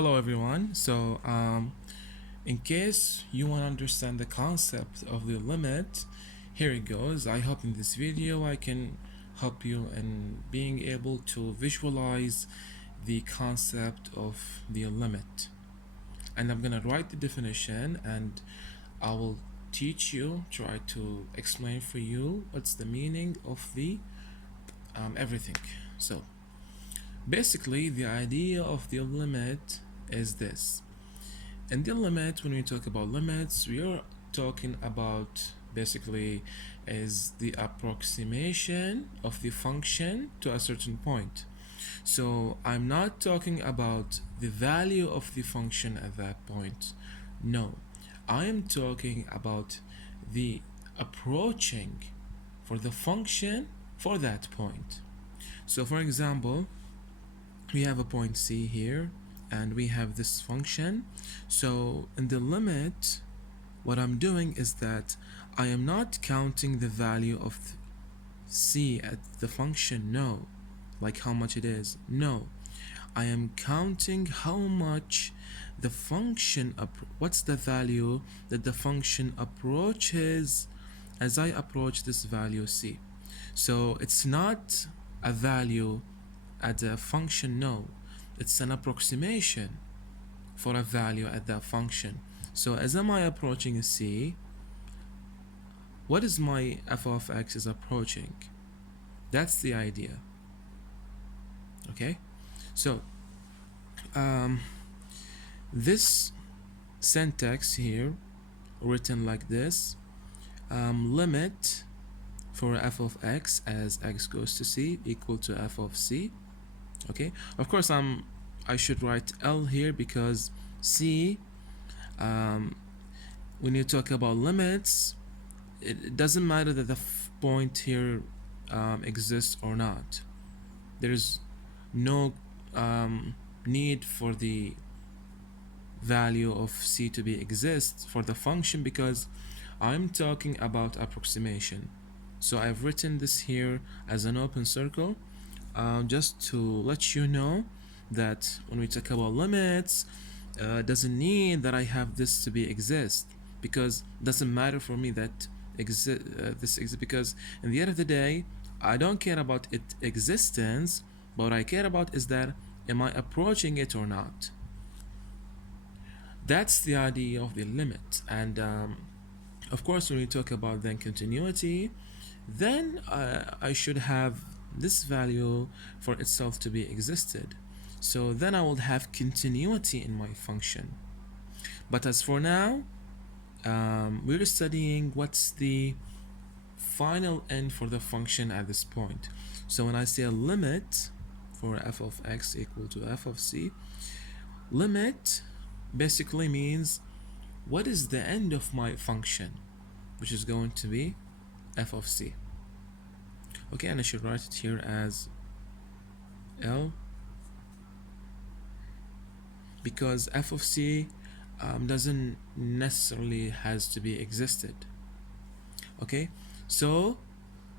Hello everyone. In case you want to understand the concept of the limit, here it goes. I hope in this video I can help you in being able to visualize the concept of the limit. And I'm gonna write the definition and I will teach you, try to explain for you what's the meaning of the everything. So basically the idea of the limit is this. In the limit, when we talk about limits, we are talking about basically is the approximation of the function to a certain point. So I'm not talking about the value of the function at that point. No, I am talking about the approaching for the function for that point. So for example, we have a point C here and we have this function. So in the limit, what I'm doing is that I am not counting the value of C at the function, no, like how much it is, no. I am counting how much the function, what's the value that the function approaches as I approach this value C. So it's not a value at the function, no, it's an approximation for a value at that function. So as am I approaching C, what is my f of x is approaching? That's the idea. Okay, so this syntax here written like this, limit for f of x as x goes to c equal to f of c. Okay, of course I should write L here because C, when you talk about limits, it doesn't matter that the point here exists or not. There's no need for the value of C to be exist for the function because I'm talking about approximation. So I've written this here as an open circle just to let you know that when we talk about limits, doesn't need that I have this to be exist because it doesn't matter for me that this exists because in the end of the day I don't care about its existence, but what I care about is that am I approaching it or not. That's the idea of the limit. And of course when we talk about then continuity, then I should have this value for itself to be existed. So then I will have continuity in my function. But as for now, we're studying what's the final end for the function at this point. So when I say a limit for f of x equal to f of c, limit basically means what is the end of my function, which is going to be f of c. Okay, and I should write it here as L because f of c doesn't necessarily has to be existed. Okay, so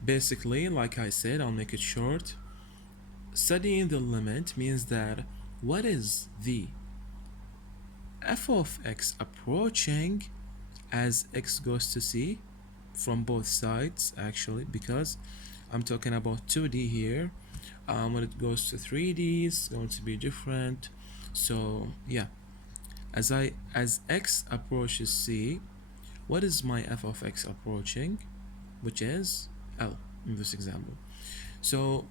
basically, like I said, I'll make it short. Studying the limit means that what is the f of x approaching as x goes to c from both sides, actually, because I'm talking about 2D here. When it goes to 3D, it's going to be different. So yeah, as x approaches c, what is my f of x approaching, which is L in this example. So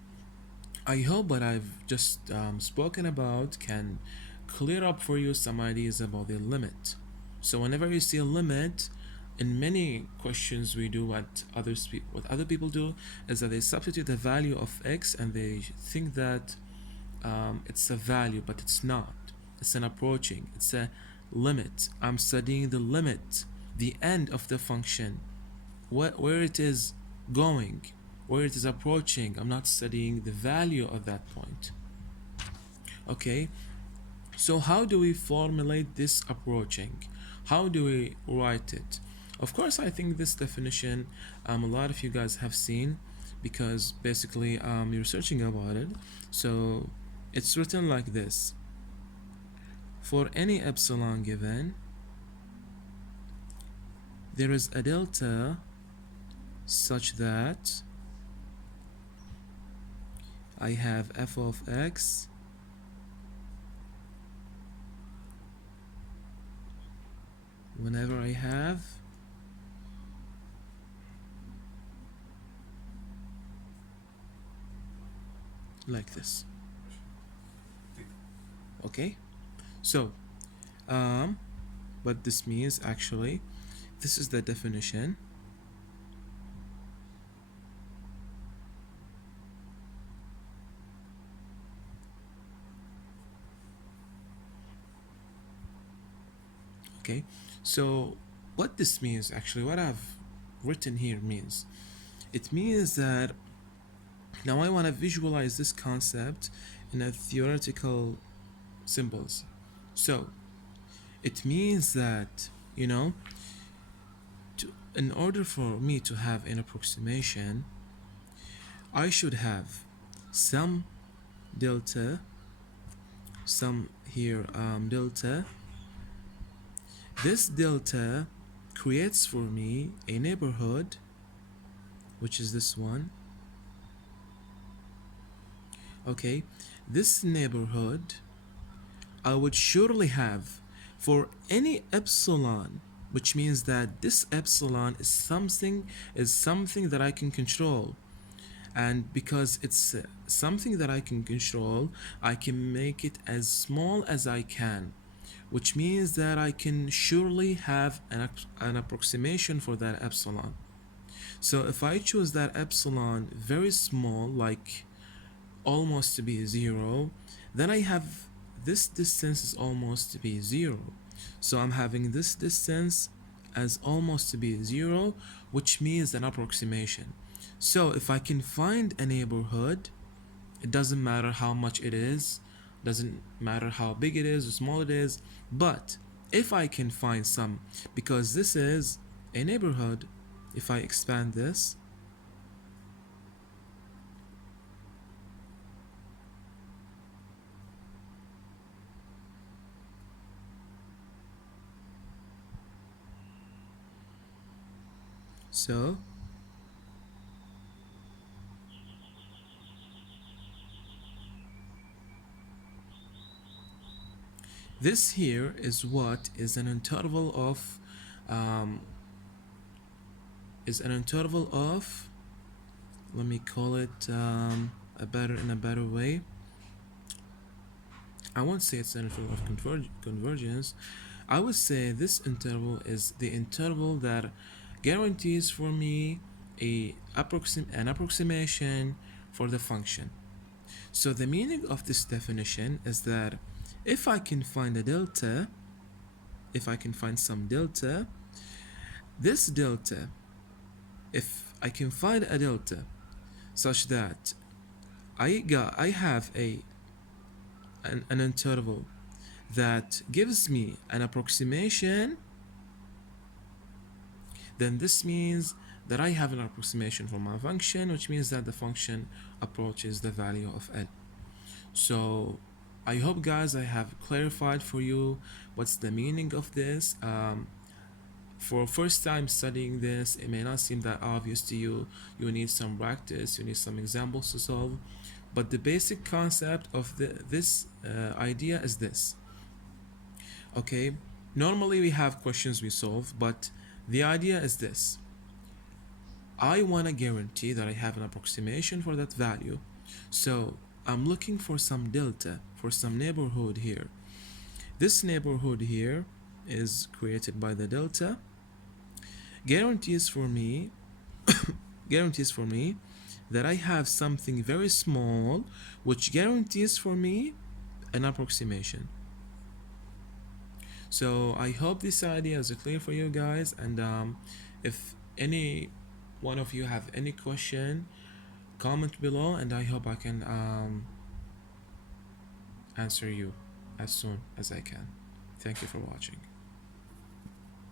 I hope what I've just spoken about can clear up for you some ideas about the limit. So whenever you see a limit, in many questions we do what other people do is that they substitute the value of x and they think that it's a value, but it's not. It's an approaching, it's a limit. I'm studying the limit, the end of the function, where it is going, where it is approaching. I'm not studying the value of that point. Okay, so how do we formulate this approaching? How do we write it? Of course, I think this definition a lot of you guys have seen because basically you're searching about it. So it's written like this. for any epsilon given, there is a delta such that I have f of x whenever I have like this. Okay, so what this means actually, this is the definition. Okay, so what this means actually, what I've written here means, it means that now I want to visualize this concept in a theoretical symbols. So it means that, you know, in order for me to have an approximation, I should have some delta, some here delta. This delta creates for me a neighborhood, which is this one. Okay, this neighborhood I would surely have for any epsilon, which means that this epsilon is something that I can control. And because it's something that I can control, I can make it as small as I can, which means that I can surely have an approximation for that epsilon. So if I choose that epsilon very small, like almost to be 0, then I have this distance is almost to be 0. So I'm having this distance as almost to be 0, which means an approximation. So if I can find a neighborhood, it doesn't matter how much it is, doesn't matter how big it is or small it is, but if I can find some, because this is a neighborhood, if I expand this, so this here is what is an interval of let me call it a better way. I won't say it's an interval of convergence. I would say this interval is the interval that guarantees for me an approximation for the function. So the meaning of this definition is that if I can find a delta, if I can find some delta, this delta, if I can find a delta such that I have an interval that gives me an approximation, then this means that I have an approximation for my function, which means that the function approaches the value of L. So I hope, guys, I have clarified for you what's the meaning of this. For first time studying this, it may not seem that obvious to you. You need some practice, you need some examples to solve, but the basic concept of this idea is this. Okay, normally we have questions we solve, but the idea is this. I want to guarantee that I have an approximation for that value, so I'm looking for some delta, for some neighborhood here. This neighborhood here is created by the delta, guarantees for me that I have something very small, which guarantees for me an approximation. So I hope this idea is clear for you guys, and if any one of you have any question, comment below, and I hope I can answer you as soon as I can. Thank you for watching.